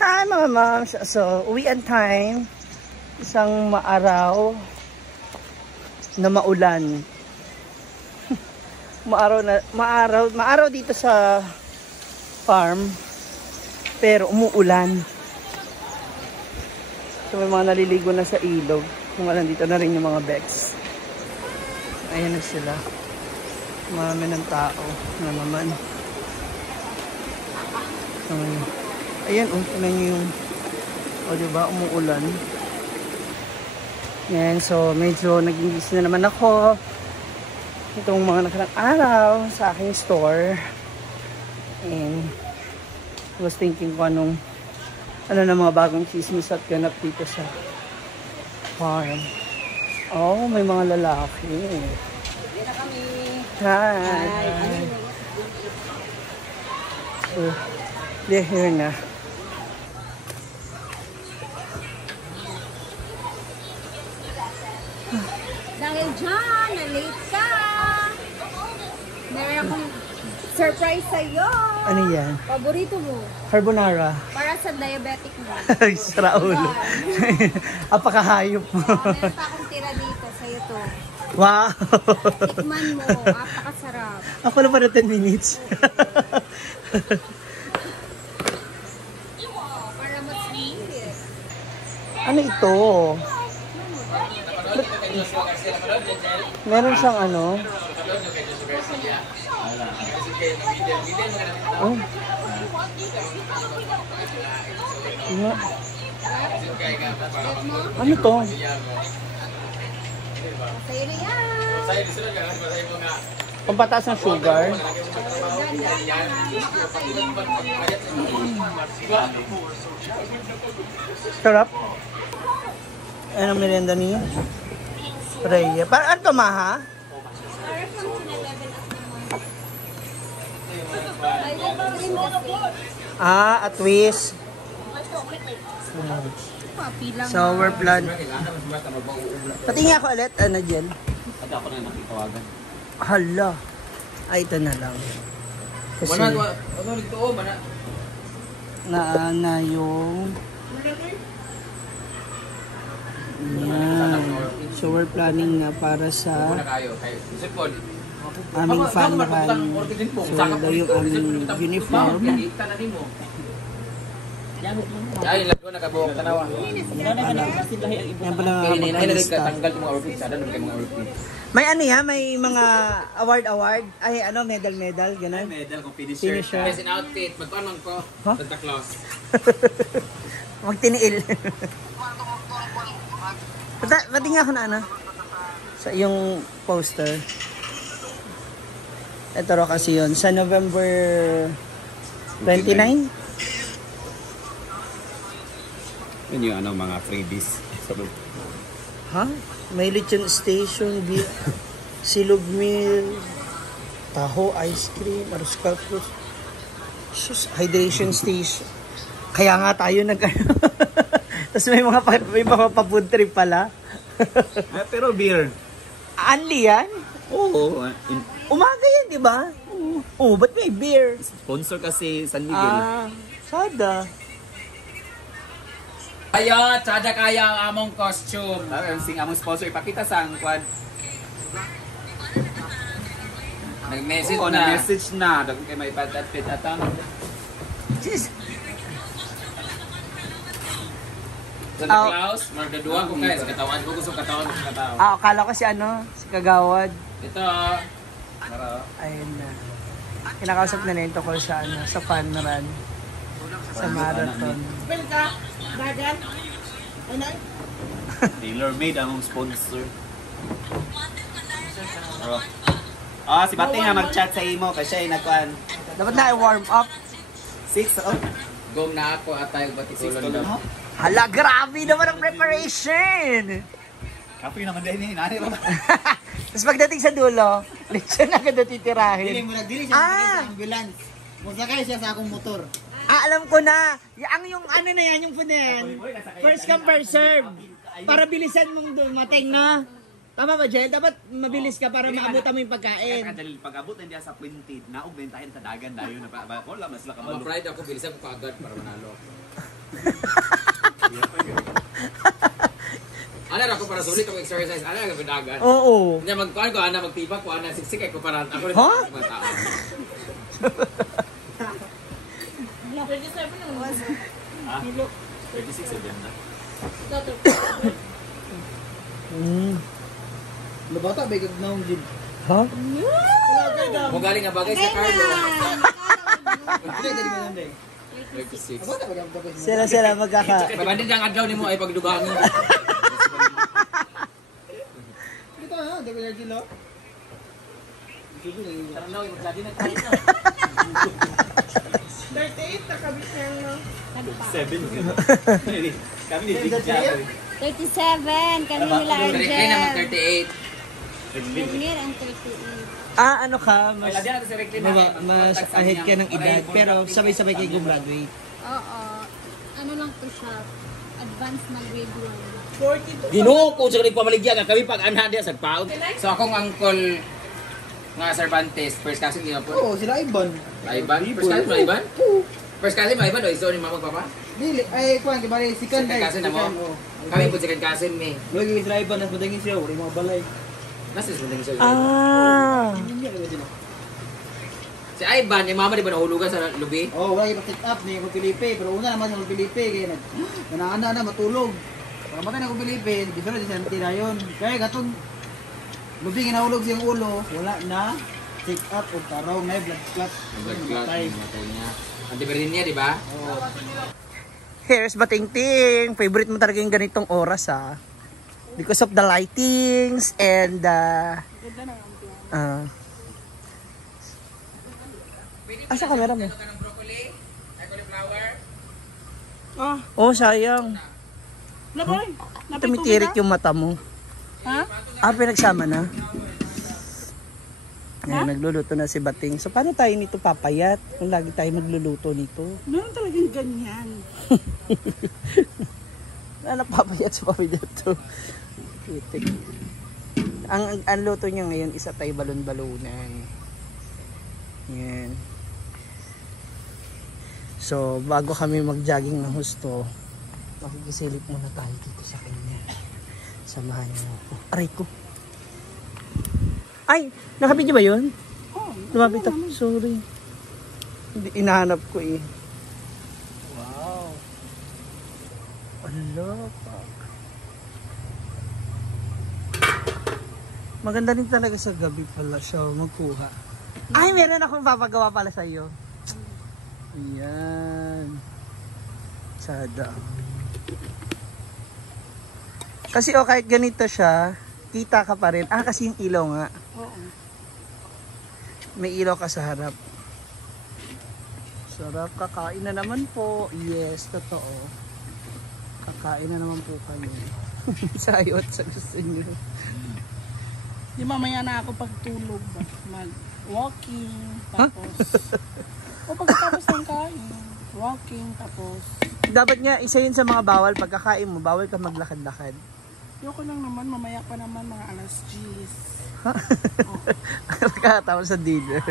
Hi mga moms! So, uwian time. Isang maaraw na maulan. maaraw dito sa farm. Pero umuulan. So, may mga naliligo na sa ilog. Kung nandito na rin yung mga beks. Ayan na sila. Marami ng tao na naman. Ayan, tingnan nyo yung, diba, umuulan. Yan, so medyo nag-ingis na naman ako itong mga nakarang araw sa aking store. And I was thinking kung ano na mga bagong chismis at ganap dito sa farm. Oh, may mga lalaki. Dito na kami. Hi. So, they're here na. Dahil dyan, na-late ka. Meron akong surprise sa'yo. Ano yan? Paborito mo. Carbonara. Para sa diabetic mo. Ay, Raul. Apakahayop mo. Meron pa akong tira dito sa'yo to. Wow! Tikman mo. Apakasarap. Ako na para 10 minutes. Para mas liit. Ano ito? Meron siyang ano? Oh. Ano to? Sa'yo na yan. Pampataas ng sugar. Sarap. Ano ang merienda niya? Raya. Para ano to, Maha? Ah, a twist. Sour plant. Pati nga ako ulit. Ano dyan? Pati ako na nakitawagan. Hala. Ay, ito na lang. Kasi na yung yan. So we're planning na para sa aming fan run. So daw yung aming uniform. Ay, lago na kabuok tanawa. Yan pala may ano yan? May mga award? Ay, ano? Medal? Ganun? Medal kung finisher. Yes, in outfit. Magpanon ko. Santa Claus. Magtiniil. Pati nga ako na ano? Sa yung poster. Ito ro kasi yun. Sa November 29? Yun yung ano, mga freebies. Ha? May lechon station, silog meal, taho, ice cream, arroz caldos, hydration station. Kaya nga tayo Tapos may mga pa-food trip pala. Pero beer. Anli yan? Oo. Umaga yan, di ba? Oo, ba't may beer? Sponsor kasi San Miguel. Sada. Ayo, tsada kaya ang among costume. Ang sing among sponsor ipakita sa ang kwan. Nag-message Oo, na. nag-message na. Dapat kayo may patat-pit atang. Jeez. Santa Claus, magdaduwa ko guys. Katawan ko gusto katawan. Akala ko si Kagawad. Ito. Ayun na. Kinakausap na nito ko sa sa fun run. Sa marathon. Tailor-made ang sponsor. Si Bate nga mag-chat sa imo kasi siya ay nagkuhan. Dapat na i-warm up. 6 Gom na ako at tayo batikulan daw. Hala, grabe naman ang preparation! Kapoy naman din nani ba? Tapos pagdating sa dulo, lechon na agad natitirahin. Dili siya sa ambulance. Magsakay siya sa akong motor. Alam ko na. Yung ano na yan, yung food na yan. First come, first serve. Para bilisan mong dumating, no? Tama ba, Jen? Dapat mabilis ka para maabutan mo yung pagkain. Pag-abot na niya sa 20, naog din tayo sa dagan dayo na pa. Wala, mas lang kabalo. Pride ako, bilisan ko agad para manalo. Ana ra ko para sulit ang exercise. Ana ra pinagan. Oo. Nya magkuan ko ana magtibak ko ana siksik ay ko para ako rin Ha? matao. Ha? 36 din na. Labata, may gagnaong gym. Ha? Mo galing nga bagay sa Carlo. Hindi, dali mo lang din. 36. Labata, wala akong tapos. Sila magkaka... Babandin ang adlaw nimo ay pagdugang. Dito ha, dali mo lang kilo. Taranaw yung magdadi na tayo. 38 na kabit niya, no? 7. Kami ni Big Jack. 37, kami nila Rekli naman Angel. 38. Regnier ang 38. ano ka, Ay lagyan natin sa rekli na. mas ahead ka ng edad, pero sabay-sabay kayo gumraduate. Oo. Ano lang to siya? Advanced na grade 1. Ginoo ko sa nagpamaligya nga kami pag anha dia sa pound. So akong uncle nga Cervantes, first cousin niya po. Oo, sila Iban. Ivan, first cousin mo Ivan? First cousin mo Ivan o iso ni mama papa? Dili, ay, kuhan, kibali, second Second cousin na mo? oo. Kami po second cousin me. Lagi sila Iban, nas madangin siya, wala yung mga balay. Nasa sundan siya. Hindi niya, wala sila. Si Ivan, yung mama di ba nahulugan sa lubi? Oo, wala yung pick up ni Magpilipe, pero una naman sa Magpilipe, kaya nanaana na matulog. Pag matay na Magpilipe, gusto na di siya tira yun. Kaya gatong lubi ginahulog siyang ulo, wala na pick up o karaw, may blood clot. Matay niya. Antiberin niya, di ba? Here's Batingting. Favorite mo talaga yung ganitong oras because of the lightings and asa camera mo? Broccoli, cauliflower. Oh, sayang. Tumitirik yung mata mo. Ha? Pinagsama na? Ayan, nagluluto na si Bating. So, paano tayo nito papayat kung lagi tayo magluluto nito? Meron talagang ganyan. Ano papayat sa papayat to? Putik. Ang luto niya ngayon isa tayo balon-balunan. Yan. So, bago kami mag-jogging ng husto, makikisilip muna tayo dito sa kanya. Samahan niyo ako. Aray ko. Ay! Nakabidyo ba yun? Oh, Lumapit ako. Sorry. Hindi, inahanap ko eh. Wow. Ala, pak. Maganda rin talaga sa gabi pala siya magkuha. Ay, meron akong papagawa pala sa iyo. Ayan. Sada. Kasi kahit ganito siya, kita ka pa rin. Kasi yung ilaw nga. Oo. May ilaw ka sa harap. Sarap. Kakain na naman po. Yes, totoo. Kakain na naman po kami. Sayot sa gusto niyo. Di mamaya na ako pagtulog. Mag-walking. Tapos... o pagkatapos ng kain. Walking. Tapos... Dapat nga, isa yun sa mga bawal. Pagkakain mo, bawal ka maglakad-lakad. Yoko lang naman. Mamaya pa naman mga alas 10. Nakakatawa sa dinner.